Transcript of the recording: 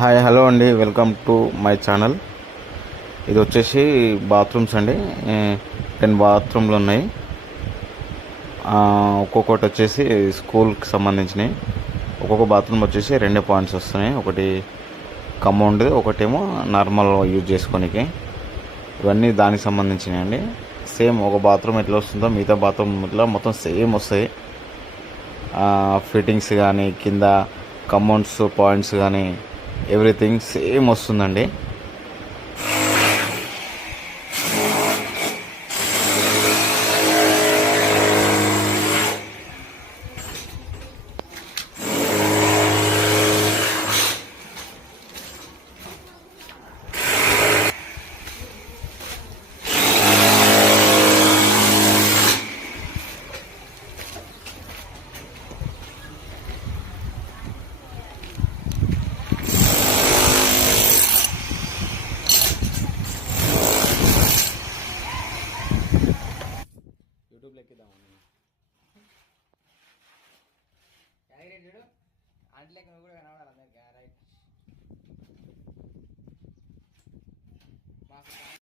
Hi hello అండి, welcome to my channel. ఇది వచ్చేసి బాత్రూమ్స్ అండి. 10 బాత్రూమ్లు ఉన్నాయి. ఒక్కొక్కటి వచ్చేసి స్కూల్కి సంబంధించినవి. ఒక్కొక్క బాత్రూమ్ వచ్చేసి 2 పాయింట్స్ వస్తున్నాయి. ఒకటి కమౌండ్, ఒకటేమో నార్మల్ యూజ్ చేసుకోనికి. ఇవన్నీ దానికి సంబంధించినవి అండి. సేమ్ ఒక బాత్రూమ్ ఎట్లా వస్తుందో మిగతా బాత్రూమ్ ఇట్లా మొత్తం సేమ్ వస్తాయి. ఫిట్టింగ్స్ కానీ, కింద కమౌండ్స్ పాయింట్స్ కానీ ఎవ్రీథింగ్ సేమ్ వస్తుందండి. యూట్యూబ్లో ఎక్కిద్దాము చూడు, ఆంటీ లెక్క నువ్వు కూడా కనబడాలి అందరికి.